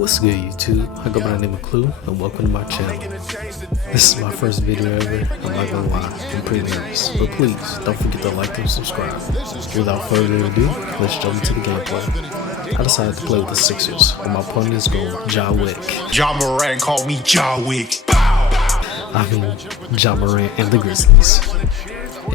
What's good, YouTube? I go by the name of Clue, and welcome to my channel. This is my first video ever. I'm not gonna lie, I'm pretty nervous, but please don't forget to like and subscribe. Without further ado, let's jump into the gameplay. I decided to play with the Sixers, and my opponent is going Ja Wick. Ja Morant called me Ja Wick. I mean, Ja Morant and the Grizzlies.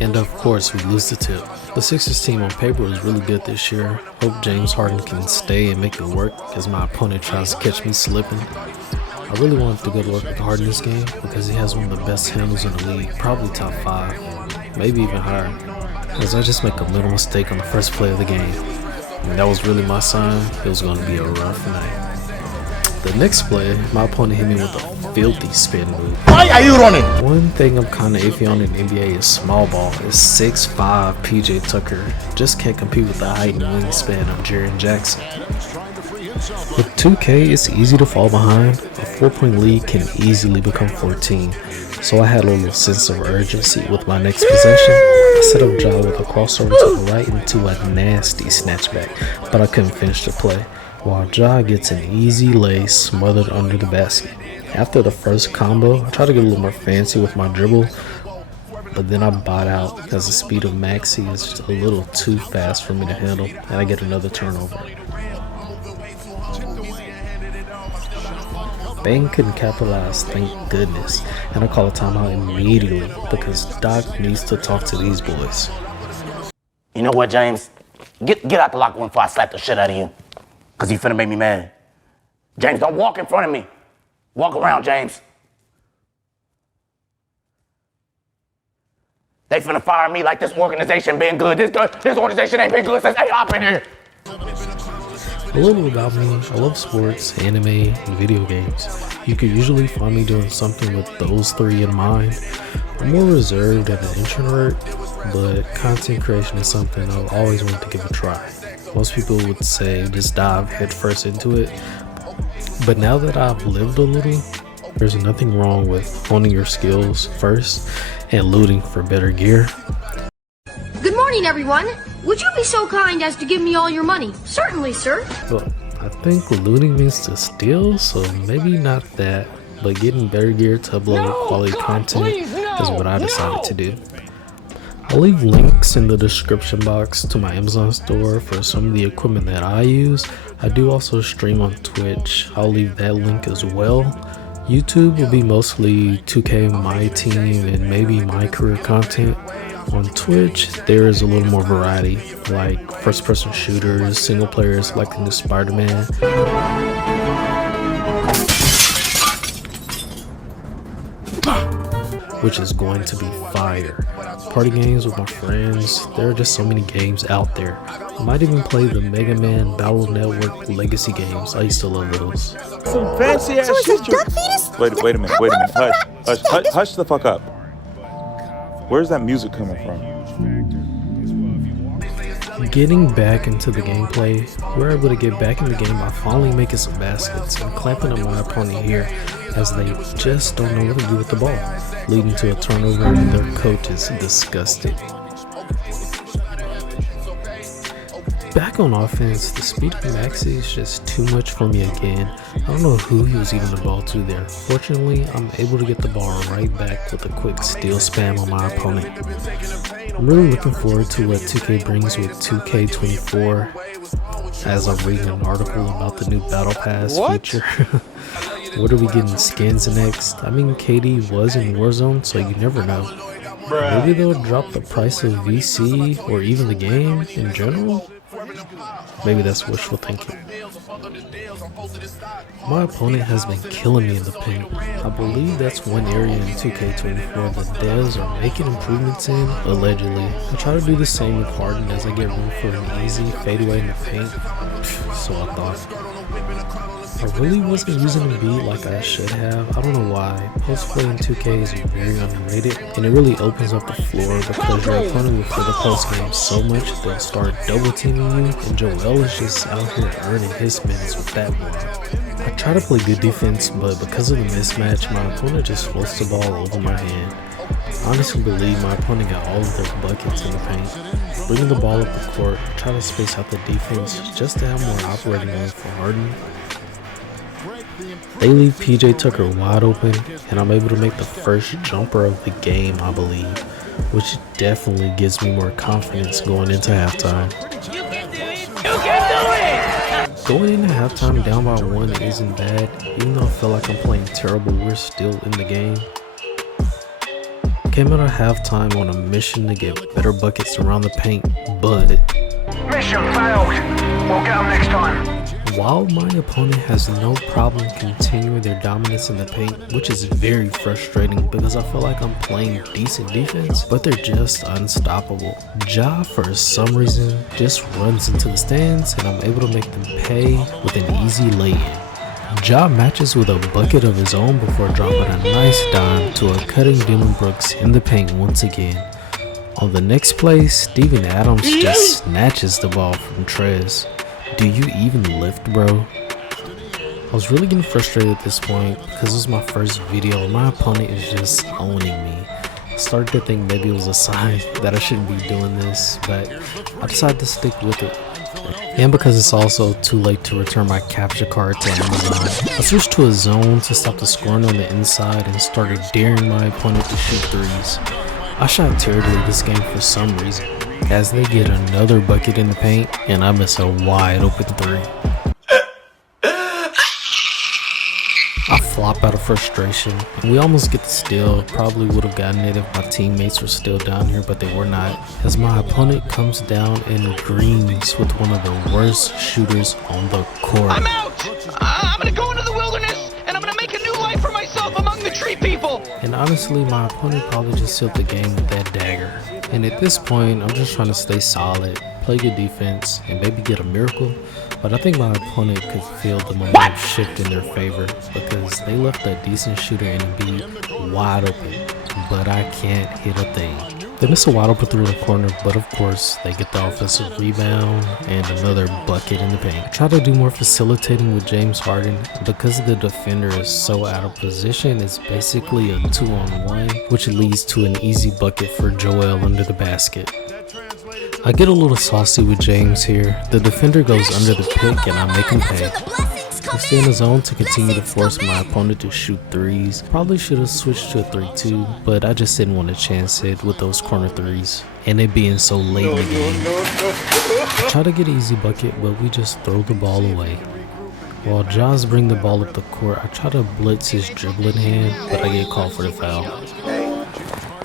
And of course, we lose the tip. The Sixers team on paper is really good this year. Hope James Harden can stay and make it work as my opponent tries to catch me slipping. I really wanted to go to work with Harden this game because he has one of the best handles in the league, probably top 5, maybe even higher. As I just make a little mistake on the first play of the game. And that was really my sign. It was going to be a rough night. The next play, my opponent hit me with a filthy spin move. Why are you running? One thing I'm kinda iffy on in the NBA is small ball. It's 6'5" PJ Tucker. Just can't compete with the height and wingspan of Jaren Jackson. With 2K, it's easy to fall behind. A 4-point lead can easily become 14. So I had a little sense of urgency with my next possession. I set up Ja with a crossover to the right into a nasty snatchback, but I couldn't finish the play, while Ja gets an easy lay smothered under the basket. After the first combo, I try to get a little more fancy with my dribble, but then I bot out because the speed of Maxey is just a little too fast for me to handle, and I get another turnover. Bang couldn't capitalize, thank goodness, and I call a timeout immediately because Doc needs to talk to these boys. You know what, James? Get out the locker room before I slap the shit out of you, because you finna make me mad. James, don't walk in front of me. Walk around, James. They finna fire me like this organization been good. This organization ain't been good since I've been here. A little about me, I love sports, anime, and video games. You could usually find me doing something with those 3 in mind. I'm more reserved and an introvert, but content creation is something I've always wanted to give a try. Most people would say just dive headfirst into it. But now that I've lived a little, there's nothing wrong with honing your skills first and looting for better gear. Good morning, everyone. Would you be so kind as to give me all your money? Certainly, sir. Well, I think looting means to steal, so maybe not that, but getting better gear to upload quality content is what I decided to do. I'll leave links in the description box to my Amazon store for some of the equipment that I use. I do also stream on Twitch. I'll leave that link as well. YouTube will be mostly 2K, my team, and maybe my career content. On Twitch, there is a little more variety, like first-person shooters, single players like the new Spider-Man. Which is going to be fire. Party games with my friends, there are just so many games out there. I might even play the Mega Man Battle Network Legacy games. I used to love those. Some fancy ass shit. Wait a minute. Hush the fuck up. Where's that music coming from? Getting back into the gameplay, we're able to get back in the game by finally making some baskets and clapping at my opponent here as they just don't know what to do with the ball, leading to a turnover and their coach is disgusted. Back on offense, the speed of Maxey is just too much for me again. I don't know who he was giving the ball to there. Fortunately, I'm able to get the ball right back with a quick steal spam on my opponent. I'm really looking forward to what 2K brings with 2K24, as I'm reading an article about the new Battle Pass feature. What are we getting skins next? I mean, KD was in Warzone, so you never know. Maybe they'll drop the price of VC or even the game in general? Maybe that's wishful thinking. My opponent has been killing me in the paint. I believe that's one area in 2K24 the devs are making improvements in, allegedly. I try to do the same with Harden as I get room for an easy fadeaway in the paint. So I thought. I really wasn't using the beat like I should have. I don't know why. Post play in 2K is very underrated, and it really opens up the floor because your opponent will play the post game so much they'll start double teaming you, and Joel is just out here earning his minutes with that one. I try to play good defense, but because of the mismatch, my opponent just floats the ball over my hand. I honestly believe my opponent got all of their buckets in the paint. Bringing the ball up the court, try to space out the defense just to have more operating room for Harden. They leave PJ Tucker wide open, and I'm able to make the first jumper of the game, I believe, which definitely gives me more confidence going into halftime. Going into halftime down by 1 isn't bad, even though I feel like I'm playing terrible, we're still in the game. Came out of halftime on a mission to get better buckets around the paint, but mission failed. We'll get them next time. While my opponent has no problem continuing their dominance in the paint, which is very frustrating because I feel like I'm playing decent defense, but they're just unstoppable. Ja, for some reason, just runs into the stands and I'm able to make them pay with an easy lay-in. Ja matches with a bucket of his own before dropping a nice dime to a cutting Dylan Brooks in the paint once again. On the next play, Steven Adams just snatches the ball from Trez. Do you even lift, bro? I was really getting frustrated at this point because this was my first video and my opponent is just owning me. I started to think maybe it was a sign that I shouldn't be doing this, but I decided to stick with it. And because it's also too late to return my capture card to Amazon, I switched to a zone to stop the scoring on the inside and started daring my opponent to shoot threes. I shot terribly this game for some reason, as they get another bucket in the paint and I miss a wide open three. I flop out of frustration and we almost get the steal. Probably would have gotten it if my teammates were still down here, but they were not, as my opponent comes down and greens with one of the worst shooters on the court. I'm out! I'm gonna go into the wilderness and I'm gonna make a new life for myself among the tree people! And honestly, my opponent probably just sealed the game with that dagger. And at this point, I'm just trying to stay solid, play good defense, and maybe get a miracle. But I think my opponent could feel the momentum shift in their favor because they left a decent shooter in Embiid wide open, but I can't hit a thing. They miss a wide open through the corner, but of course they get the offensive rebound and another bucket in the paint. Try to do more facilitating with James Harden. Because the defender is so out of position, it's basically a 2-on-1, which leads to an easy bucket for Joel under the basket. I get a little saucy with James here. The defender goes under the pick and I make him pay. I stay in the zone to continue to force my opponent to shoot threes. Probably should have switched to a 3-2, but I just didn't want to chance it with those corner threes and it being so late in the game. I try to get an easy bucket, but we just throw the ball away. While Jaws bring the ball up the court, I try to blitz his dribbling hand, but I get called for the foul.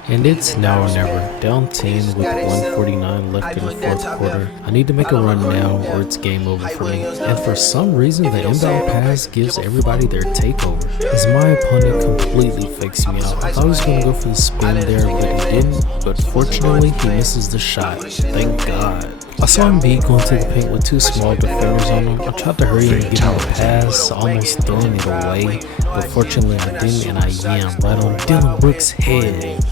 And it's now or never, down 10 with 1:49 left in the fourth quarter. I need to make a run now or it's game over for me. And for some reason, the inbound pass gives everybody their takeover, as my opponent completely fakes me out. I thought he was going to go for the spin there, but he didn't. But fortunately, he misses the shot. Thank God. I saw Embiid going to the paint with two small defenders on him. I tried to hurry and get him a pass, almost throwing it away, but fortunately I didn't, and I yammed right on Dylan Brooks' head.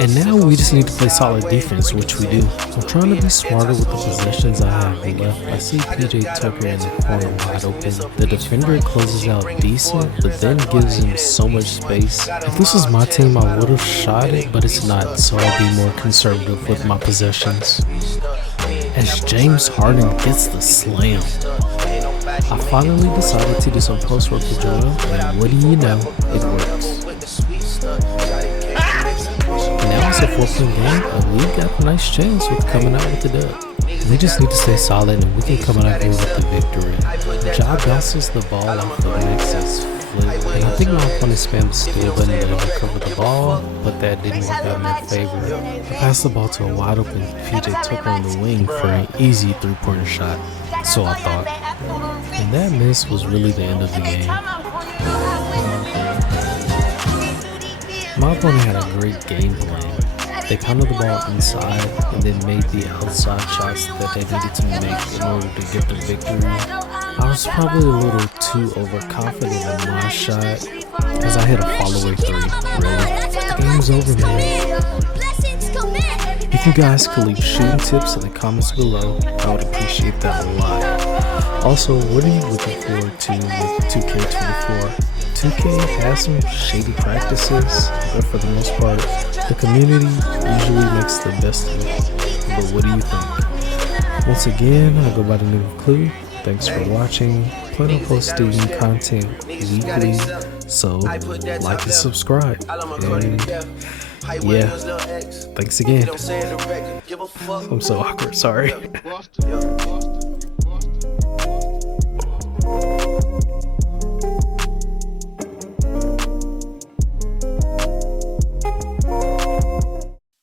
And now we just need to play solid defense, which we do. I'm trying to be smarter with the possessions I have left. I see PJ Tucker in the corner wide open. The defender closes out decent, but then gives him so much space. If this was my team, I would have shot it, but it's not, so I'll be more conservative with my possessions. As James Harden gets the slam, I finally decided to do some post work with Joel, and what do you know, it works. Now it's a 4-point game, and we got a nice chance with coming out with the dub. We just need to stay solid, and we can come out here with the victory. Ja bounces the ball off the Knicks' flip, and I think my opponent spammed the steal button to recover the ball, but that didn't work out in their favor. I passed the ball to a wide open PJ Tucker on the wing for an easy 3-pointer shot, so I thought. And that miss was really the end of the game. My opponent had a great game plan. They pounded the ball inside and then made the outside shots that they needed to make in order to get the victory. I was probably a little too overconfident in my shot as I hit a follow-away 3. Really? The game's over, man. If you guys could leave shooting tips in the comments below, I would appreciate that a lot. Also, what are you looking forward to with 2K24? 2K has some shady practices, but for the most part, the community usually makes the best of it. But what do you think? Once again, I go by the name of Clue. Thanks for watching. plan on posting content weekly, so like and subscribe. And yeah, thanks again. I'm so awkward, sorry.